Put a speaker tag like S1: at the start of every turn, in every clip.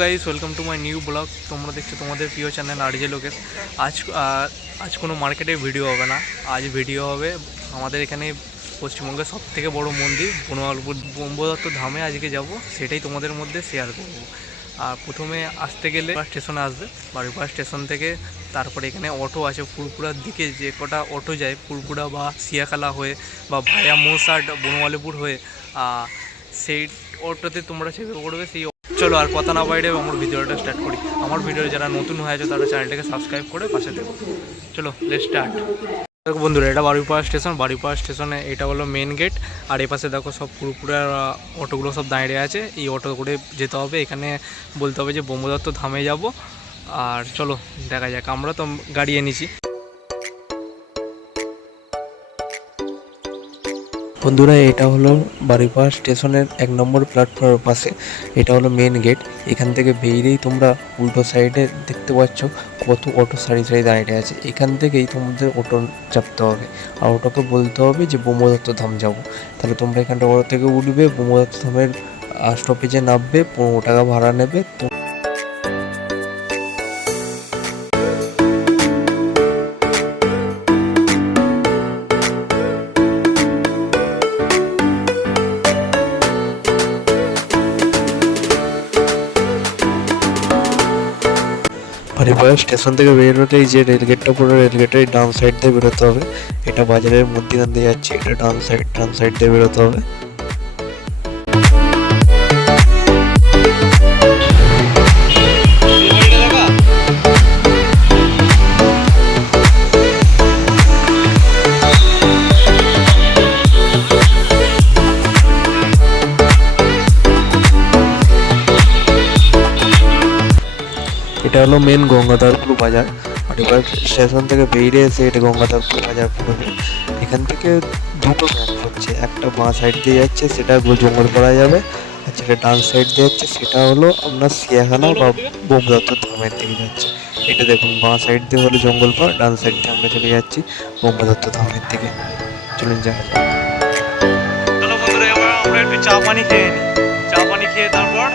S1: Guys welcome to my new blog তোমরা দেখছ তোমাদের প্রিয় চ্যানেল আরজে লোকের আজ আজ কোনো মার্কেটে ভিডিও হবে না। আজ ভিডিও হবে আমাদের এখানে পশ্চিমবঙ্গের সব থেকে বড় মন্দির বনমালপুর ব্রহ্মদত্ত ধামে আজকে যাব। সেটাই তোমাদের মধ্যে শেয়ার করব। আর প্রথমে আসতে গেলে স্টেশনে আসবে। বাড়িপাড়া স্টেশন থেকে তারপরে এখানে অটো আছে। ফুরপুরার দিকে যে কটা অটো যায় ফুরপুরা বা সিয়াখালা হয়ে বা ভায়া মৌসাট বনমালীপুর হয়ে সেই অটোতে তোমরা চেপে পড়বে সেই চলো আর কথা না বাইরে আমার ভিডিওটা স্টার্ট করি। আমার ভিডিও যারা নতুন হয়েছে তারা চ্যানেলটাকে সাবস্ক্রাইব করে পাশে দেবো চলো লেট স্টার্ট দেখো বন্ধুরা, এটা বাড়িপাড়া স্টেশন বাড়িপাড়া স্টেশনে এটা হলো মেন গেট আর এপাশে দেখো সব পুরোপুরা অটোগুলো সব দাঁড়িয়ে আছে। এই অটো করে যেতে হবে। এখানে বলতে হবে যে ব্রহ্মদত্ত ধামে যাব। আর চলো, দেখা যাক। আমরা তো গাড়ি এনেছি।
S2: বন্ধুরা, এটা হলো বাড়িপাড়া স্টেশনের এক নম্বর প্ল্যাটফর্মের পাশে। এটা হলো মেন গেট এখান থেকে বেরিয়েই তোমরা উল্টো সাইডে দেখতে পাচ্ছ কত অটো সারি সারি দাঁড়িয়ে আছে। এখান থেকেই তোমাদের অটো চাপতে হবে। আর অটোকে বলতে হবে যে, ব্রহ্মদত্ত ধাম যাব। তাহলে তোমরা এখানটা অটো থেকে উঠবে, ব্রহ্মদত্ত ধামের স্টপেজে নামবে, পনেরো টাকা ভাড়া নেবে। তো বাড়িপাড়া স্টেশন থেকে বেরোলেই যে রেলগেটটা পুরো রেলগেটের ডান সাইড দিয়ে বেরোতে হবে। এটা বাজারের মধ্যিখান দিয়ে যাচ্ছে, এটা ডান সাইড ডান সাইড দিয়ে বেরোতে হবে। এটা হলো মেন গঙ্গাধরপুর বাজার। এবার স্টেশন থেকে বেরিয়ে এসে এটা গঙ্গাধরপুর বাজার পড়বে। এখান থেকে দুটো ম্যাপ হচ্ছে। একটা বাঁ সাইড দিয়ে যাচ্ছে, সেটা জঙ্গল করা যাবে। আর যেটা ডান সাইড দিয়ে যাচ্ছে, সেটা হলো আপনার সিয়াখানা বা বোমদত্ত ধামের দিকে যাচ্ছে। এটা দেখুন, বাঁ সাইড দিয়ে হলো জঙ্গলপাড়, ডান সাইড দিয়ে আমরা চলে যাচ্ছি বোমদত্ত ধামের দিকে। চলুন
S1: একটু চা পানি খেয়ে চা পানি খেয়ে তারপর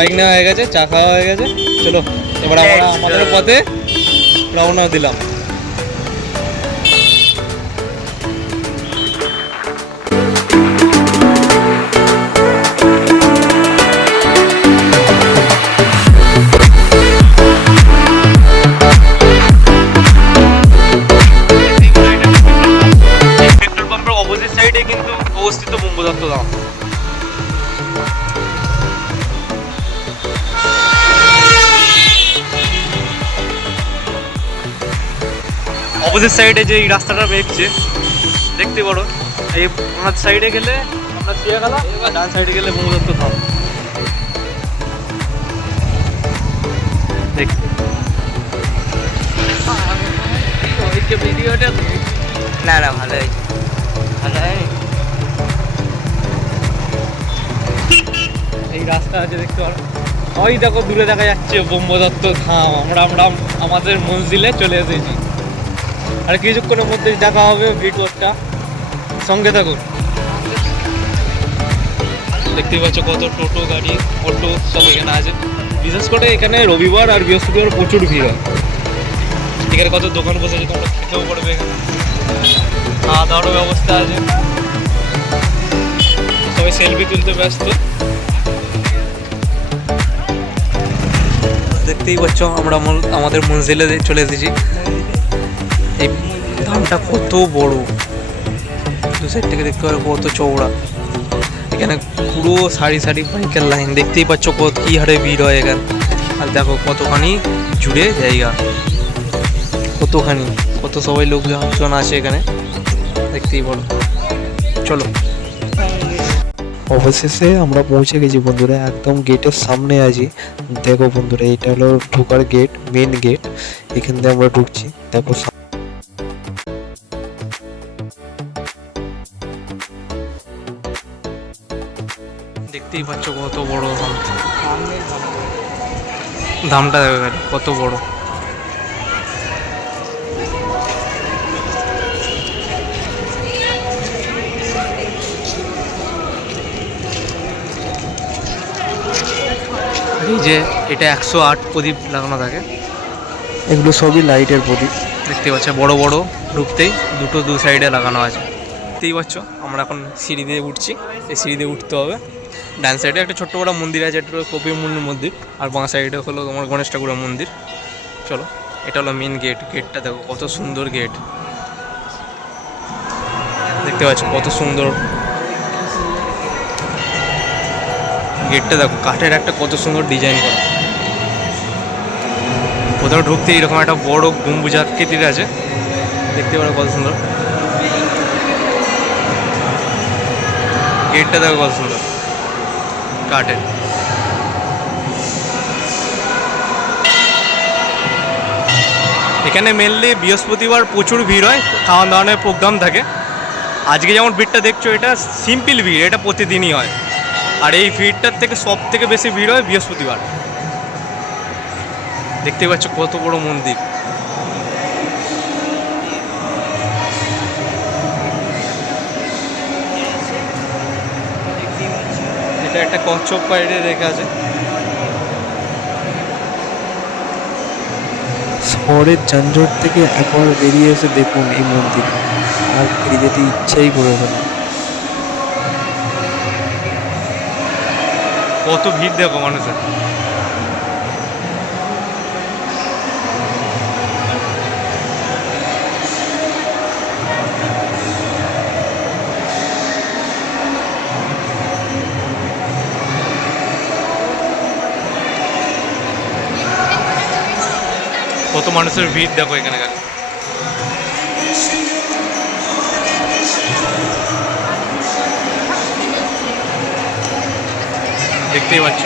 S1: বাইক নেওয়া হয়ে গেছে চা খাওয়া হয়ে গেছে। চলো এবার আমরা আমাদের পথে রওনা দিলাম। অপোজিট সাইডে যে এই রাস্তাটা বেরছে দেখতে পারো। এই ওনার সাইডে গেলে আমরা গেলাম এবার ডান সাইডে গেলে বঙ্গদত্ত ধাম দেখতে। ভিডিওটা
S3: না না, ভালো হয়েছে।
S1: ভালো এই রাস্তা আছে, দেখতে পারো। ওই দেখো, দূরে দেখা যাচ্ছে ব্রহ্মদত্ত ধাম। আমরা আমরা আমাদের মঞ্জিলে চলে এসেছি। আর কিছুক্ষণের মধ্যে দেখা হবে ভিডিওটা। সঙ্গে থাকুন। দেখতেই পাচ্ছ কত টোটো গাড়ি অটো সব এখানে আছে। বিশেষ করে এখানে রবিবার আর বৃহস্পতিবার প্রচুর ভিড় হয়। এখানে কত দোকান বসেছে তোমরা খেতেও পারবে এখানে। খাওয়া দাওয়ারও ব্যবস্থা আছে। সবাই সেলফি তুলতে ব্যস্ত। দেখতেই পাচ্ছ আমরা আমাদের মঞ্জিলে চলে এসেছি। এই ধামটা কত বড়? দু সাইড থেকে দেখতে পারো কত চওড়া। এখানে পুরো সারি সারি বাইকের লাইন। দেখতেই পাচ্ছ কত কী হারে ভিড় হয় এখানে। আর দেখো কতখানি জুড়ে জায়গা। কতখানি, কত সবাই লোকজন আছে এখানে। দেখতেই পারো। চলো।
S2: অবশেষে আমরা পৌঁছে গেছি বন্ধুরা, একদম গেটের সামনে আছি। দেখো বন্ধুরা, এটা হলো ঢোকার গেট মেন গেট এখান দিয়ে আমরা ঢুকছি। দেখো
S1: দেখতেই পাচ্ছ কত বড় ধাম। ধামটা দেখো কত বড়। এই যে এটা একশো আট প্রদীপ লাগানো থাকে
S2: এগুলো সবই লাইটের প্রদীপ।
S1: দেখতে পাচ্ছ বড় বড় ঢুকতেই দুটো দু সাইডে লাগানো আছে। দেখতেই পাচ্ছ আমরা এখন সিঁড়ি দিয়ে উঠছি। এই সিঁড়ি দিয়ে উঠতে হবে। ডান সাইডে একটা ছোট্ট বড় মন্দির আছে, এটা হলো কপিল মুন্ডু মন্দির। আর বাঁ সাইডে হলো তোমার গণেশ ঠাকুরের মন্দির। চলো, এটা হলো মেন গেট গেটটা দেখো, কত সুন্দর গেট দেখতে পাচ্ছ কত সুন্দর। গেটটা দেখো, কাঠের একটা কত সুন্দর ডিজাইন করা। কোথাও ঢুকতে এরকম একটা বড় গম্বুজ আকৃতির আছে। দেখতে পারো কত সুন্দর। গেটটা দেখো কত সুন্দর। কাঠের এখানে মেনলি বৃহস্পতিবার প্রচুর ভিড় হয় খাওয়া দাওয়ানোর প্রোগ্রাম থাকে। আজকে যেমন ভিড়টা দেখছ, এটা সিম্পল ভিড়, এটা প্রতিদিনই হয়। আর এই ভিড়টার থেকে সব থেকে বেশি ভিড় হয় বৃহস্পতিবার। দেখতে পাচ্ছ কত বড় মন্দির। কচ্ছপ পাইডে রেখে আছে।
S2: শহরের যানজট থেকে একবার বেরিয়ে এসে দেখুন এই মন্দির আর ফিরে যেতে ইচ্ছাই করে না।
S1: কত ভিড় দেখো মানুষের। কত মানুষের ভিড় দেখো এখানে গেলে। দেখতেই পাচ্ছ।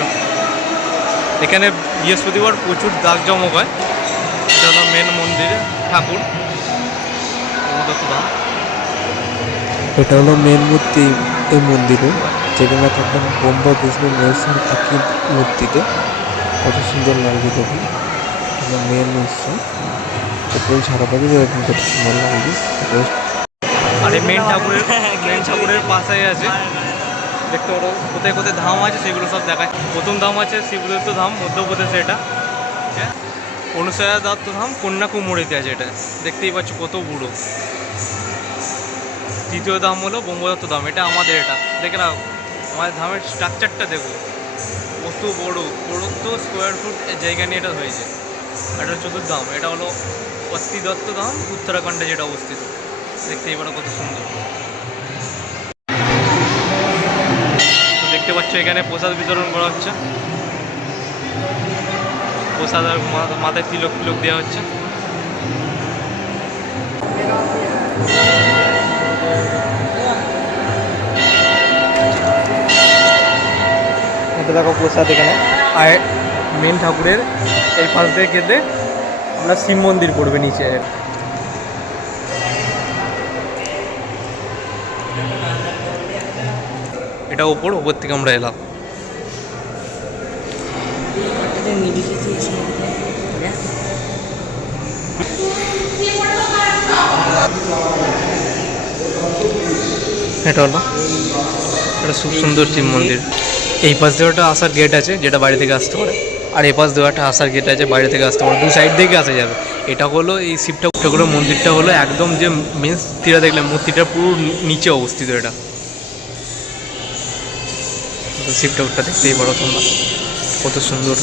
S1: এখানে বৃহস্পতিবার প্রচুর দাগ জমক হয়। এটা হলো মেন মন্দিরে, ঠাকুর।
S2: এটা হলো মেন মূর্তি, এই মন্দিরে। যেখানে থাকেন ব্রহ্মা, বিষ্ণু, মহেশ্বর মূর্তিতে। কত সুন্দর লাগবে দেখুন। তারপরে সারা পাখি দেখুন লাগবে
S1: আর এই মেন ঠাকুরের মেন ঠাকুরের পাশে আছে। দেখতে পারো, কোথায় কোথায় ধাম আছে, সেগুলো সব দেখায়। প্রথম ধাম আছে শিবদত্ত ধাম, মধ্যপ্রদেশে এটা। হ্যাঁ? অনুসয়া দত্ত ধাম, কন্যাকুমারীতে আছে এটা। দেখতেই পাচ্ছ কত বুড়ো। তৃতীয় ধাম হলো ব্রহ্মদত্ত ধাম, এটা আমাদের এটা। দেখে নাও, আমাদের ধামের স্ট্রাকচারটা দেখো। কত বড় বড় তো স্কোয়ার ফুট জায়গা নিয়ে এটা হয়েছে। এটা চতুর্থ ধাম এটা হলো অত্তি দত্ত ধাম উত্তরাখণ্ডে যেটা অবস্থিত। দেখতেই পারো কত সুন্দর। দেখতে পাচ্ছ এখানে প্রসাদ বিতরণ করা হচ্ছে। প্রসাদ আর মাথায় তিলক তিলক দেওয়া হচ্ছে। দেখো প্রসাদ এখানে। আর মেন ঠাকুরের এই পাশ দিয়ে গেলে আমরা শিব মন্দির পড়বে নিচে। এটা ওপর ওপর থেকে আমরা এলাম। এটা হলো, এটা খুব সুন্দর শিব মন্দির। এই পাশ দিয়ে একটা আসার গেট আছে, যেটা বাইরে থেকে আসতে পারে। আর এই পাশ দিয়ে একটা আসার গেট আছে, বাইরে থেকে আসতে পারে। দু সাইড থেকে আসা যাবে। এটা হলো এই শিব ঠাকুরের মন্দিরটা হলো একদম যে মেন মূর্তিটা দেখলে, মূর্তিটা পুরো নিচে অবস্থিত এটা। শিব ঠাকুরটা দেখতেই পারো তোমরা। কত সুন্দর।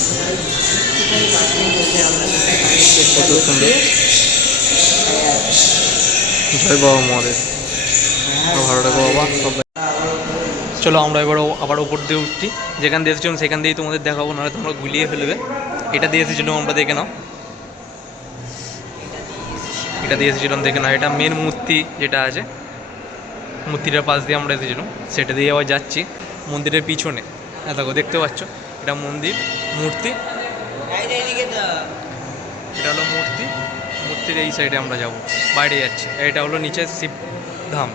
S1: কত সুন্দর। জয় বাবা মহাদেব। ভালো রাখো বাবা, সব চলো আমরা এবার আবার ওপর দিয়ে উঠছি। যেখান দিয়ে এসেছিলাম সেখান দিয়েই তোমাদের দেখাবো, নাহলে তোমরা গুলিয়ে ফেলবে। এটা দিয়ে এসেছিলাম আমরা, দেখে নাও। এটা দিয়ে এসেছিলাম, দেখে নাও। এটা মেন মূর্তি যেটা আছে, মূর্তিটার পাশ দিয়ে আমরা এসেছিলাম। সেটা দিয়ে আবার যাচ্ছি মন্দিরের পিছনে। হ্যাঁ দেখো, দেখতে পাচ্ছ? এটা মন্দির, মূর্তি। এটা হলো মূর্তি। মূর্তির এই সাইডে আমরা যাব। বাইরে যাচ্ছি। এটা হলো নিচে শিব ধাম।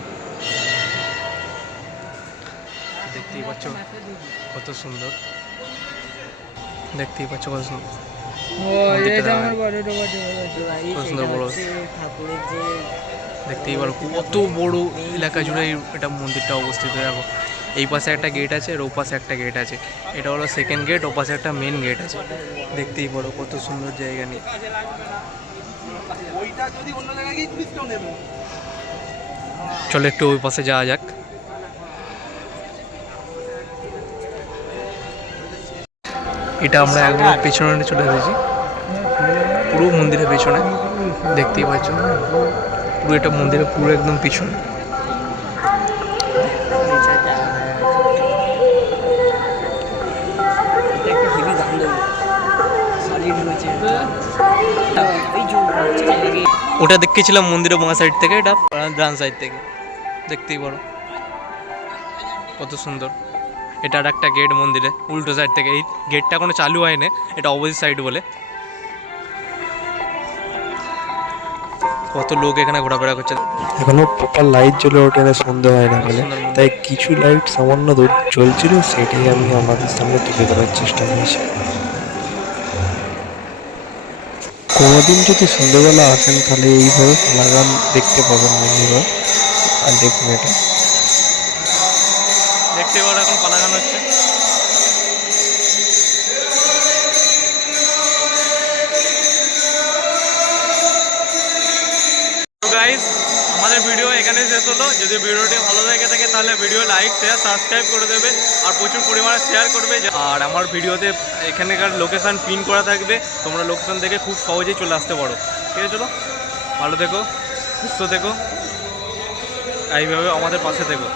S1: দেখতেই পাচ্ছ কত সুন্দর। দেখতেই পাচ্ছ কত সুন্দর। দেখতেই পারো কত বড় এলাকা জুড়ে এটা মন্দিরটা অবস্থিত। দেখো এই পাশে একটা গেট আছে আর ও পাশে একটা গেট আছে। এটা হলো সেকেন্ড গেট ও পাশে একটা মেন গেট আছে। দেখতেই পারো কত সুন্দর জায়গা নিয়ে। চলো একটু ওই পাশে যাওয়া যাক। এটা আমরা একদম পেছনে চলে এসেছি। পুরো মন্দিরের পেছনে, দেখতেই পাচ্ছ। পুরো এটা মন্দিরের পুরো একদম পিছনে। ওটা দেখেছিলাম মন্দিরের বাঁ সাইড থেকে, এটা ডান সাইড থেকে। দেখতেই পারো। কত সুন্দর। এটা আর একটা গেট মন্দিরে উল্টো সাইড থেকে। এই গেটটা এখনও চালু হয়নি এটা অপোজিট সাইড বলে। কত লোক এখানে ঘোরাফেরা করছে।
S2: এখনও প্রপার লাইট জ্বলে ওঠে না সন্ধে হয় না বলে। তাই কিছু লাইট সামান্য দূর জ্বলছিল সেটাই আমি আমাদের সামনে তুলে ধরার চেষ্টা করেছি। কোনোদিন যদি সন্ধ্যেবেলা আসেন তাহলে এইভাবে লাগান দেখতে পাবেন বন্ধুরা আর দেখুন এটা।
S1: এখন পালাগান হচ্ছে। আমাদের ভিডিও এখানে শেষ হলো। যদি ভিডিওটি ভালো লেগে থাকে, তাহলে ভিডিও লাইক শেয়ার সাবস্ক্রাইব করে দেবে আর প্রচুর পরিমাণে শেয়ার করবে। আর আমার ভিডিওতে এখানকার লোকেশান পিন করা থাকবে। তোমরা লোকেশান থেকে খুব সহজেই চলে আসতে পারো। ঠিক আছে, চলো। ভালো থেকো, সুস্থ থেকো। এইভাবে আমাদের পাশে থেকো।